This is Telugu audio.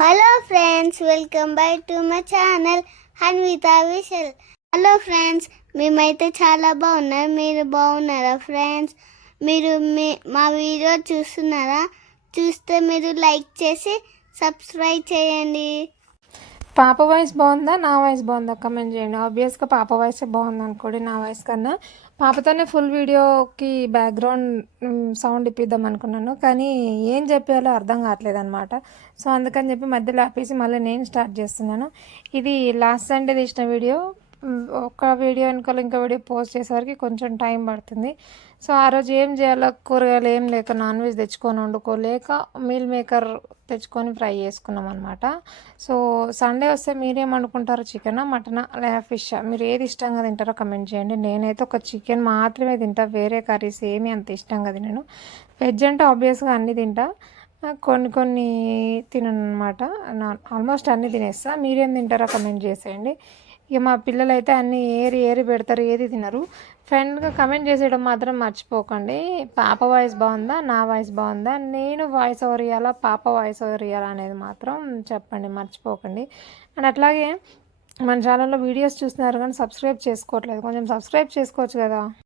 Hello friends, welcome back to my channel Hanvitha విశల్. Hello friends, మేమైతే చాలా బాగున్నాం. మీరు బాగున్నారా ఫ్రెండ్స్? మీరు మా వీడియో చూస్తున్నారా? చూస్తే మీరు లైక్ చేసి సబ్స్క్రైబ్ చేయండి. పాప వాయిస్ బాగుందా, నా వాయిస్ బాగుందా కమెంట్ చేయండి. ఆబ్వియస్గా పాప వాయిస్ బాగుంది అనుకోండి, నా వాయిస్ కన్నా. పాపతోనే ఫుల్ వీడియోకి బ్యాక్గ్రౌండ్ సౌండ్ ఇప్పిద్దాం అనుకున్నాను, కానీ ఏం చెప్పాలో అర్థం కావట్లేదు అనమాట. సో అందుకని చెప్పి మధ్యలో ఆపేసి మళ్ళీ నేను స్టార్ట్ చేస్తున్నాను. ఇది లాస్ట్ సండే తీసిన వీడియో. ఒక వీడియో వెనకాల ఇంకో వీడియో పోస్ట్ చేసేసరికి కొంచెం టైం పడుతుంది. సో ఆ రోజు ఏం చేయాలో, కూరగాయలు ఏం లేక, నాన్ వెజ్ తెచ్చుకొని వండుకోలేక మీల్ మేకర్ తెచ్చుకొని ఫ్రై చేసుకున్నాం అనమాట. సో సండే వస్తే మీరేం వండుకుంటారో, చికెనా, మటనా, లేదా ఫిషా? మీరు ఏది ఇష్టంగా తింటారో కమెంట్ చేయండి. నేనైతే ఒక చికెన్ మాత్రమే తింటా, వేరే కర్రీస్ ఏమీ అంత ఇష్టంగా తినను. వెజ్ అంటే ఆబ్వియస్గా అన్నీ తింటా, కొన్ని కొన్ని తినను అనమాట. ఆల్మోస్ట్ అన్నీ తినేస్తా. మీరేం తింటారో కమెంట్ చేసేయండి. ఇక మా పిల్లలు అయితే అన్నీ ఏరి ఏరి పెడతారు, ఏది తినరు. ఫ్రెండ్గా కమెంట్ చేసేయడం మాత్రం మర్చిపోకండి. పాప వాయిస్ బాగుందా, నా వాయిస్ బాగుందా, నేను వాయిస్ ఓవర్ ఇవ్వాలా, పాప వాయిస్ ఓవర్ ఇవ్వాలా అనేది మాత్రం చెప్పండి, మర్చిపోకండి. అండ్ అట్లాగే మన ఛానల్లో వీడియోస్ చూస్తున్నారు కానీ సబ్స్క్రైబ్ చేసుకోవట్లేదు, కొంచెం సబ్స్క్రైబ్ చేసుకోవచ్చు కదా.